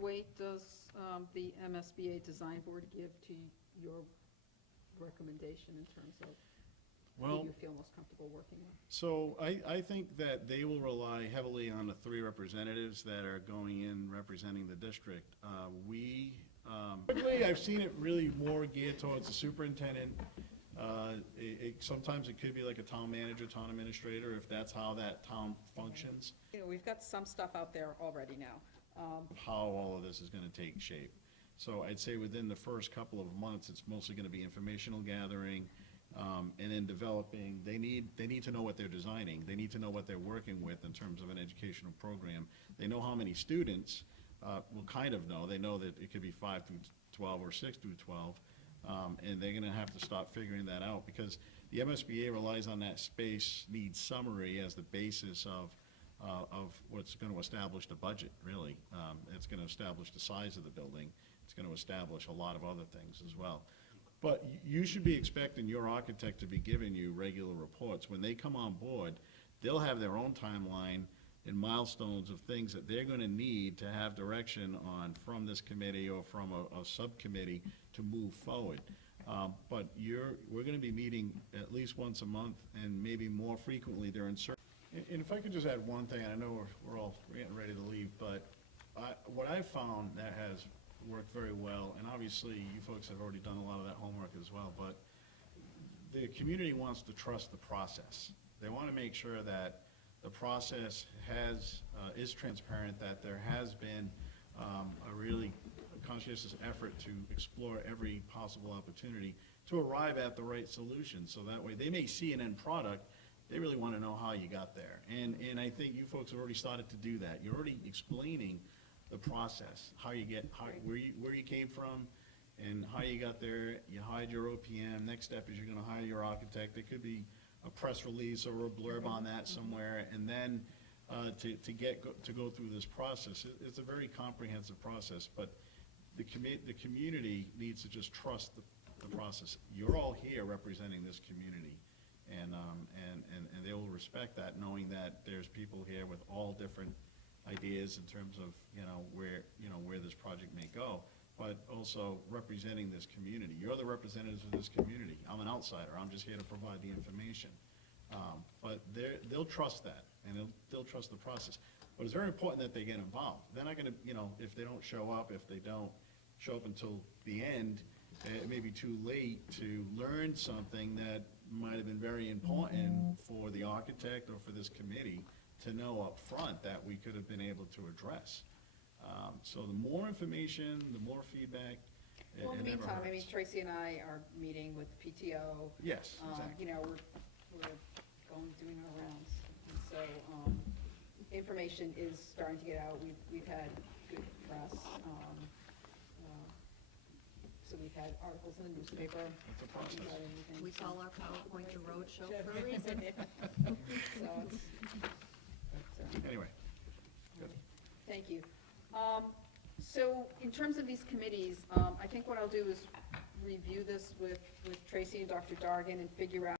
weight does the MSBA Design Board give to your recommendation in terms of Well, who you feel most comfortable working with? so I think that they will rely heavily on the 3 representatives that are going in representing the district. Typically, I've seen it really more geared towards the superintendent. Sometimes it could be like a town manager, town administrator, if that's how that town functions, You know, we've got some stuff out there already now. how all of this is gonna take shape. So I'd say within the first couple of months, it's mostly gonna be informational gathering, and then developing. They need to know what they're designing. They need to know what they're working with in terms of an educational program. They know how many students, will kind of know. They know that it could be 5 through 12 or 6 through 12. And they're gonna have to start figuring that out, because the MSBA relies on that space needs summary as the basis of what's gonna establish the budget, really. It's gonna establish the size of the building. It's gonna establish a lot of other things as well. But you should be expecting your architect to be giving you regular reports. When they come on board, they'll have their own timeline and milestones of things that they're gonna need to have direction on from this committee or from a subcommittee to move forward. But we're gonna be meeting at least once a month and maybe more frequently during certain. And if I could just add one thing, I know we're all getting ready to leave, but what I've found that has worked very well, and obviously you folks have already done a lot of that homework as well, but the community wants to trust the process. They wanna make sure that the process is transparent, that there has been a really conscientious effort to explore every possible opportunity to arrive at the right solution. So that way, they may see an end product, they really want to know how you got there. And I think you folks have already started to do that. You're already explaining the process, where you came from and how you got there. You hired your OPM. Next step is you're going to hire your architect. There could be a press release or a blurb on that somewhere, and then to go through this process. It's a very comprehensive process, but the community needs to just trust the process. You're all here representing this community, and they will respect that, knowing that there's people here with all different ideas in terms of where this project may go, but also representing this community. You're the representatives of this community. I'm an outsider. I'm just here to provide the information. But they'll trust that, and they'll trust the process. But it's very important that they get involved. They're not gonna, if they don't show up, if they don't show up until the end, it may be too late to learn something that might have been very important for the architect or for this committee to know up front that we could have been able to address. So the more information, the more feedback. Well, in the it never meantime, hurts. Tracy and I are meeting with PTO. Yes, exactly. We're doing our rounds. And so, information is starting to get out. We've had good press. So we've had articles in the newspaper. It's a process. about everything. We call our PowerPoint a roadshow for a reason. So it's, Anyway, good. thank you. So in terms of these committees, I think what I'll do is review this with Tracy and Dr. Dargan and figure out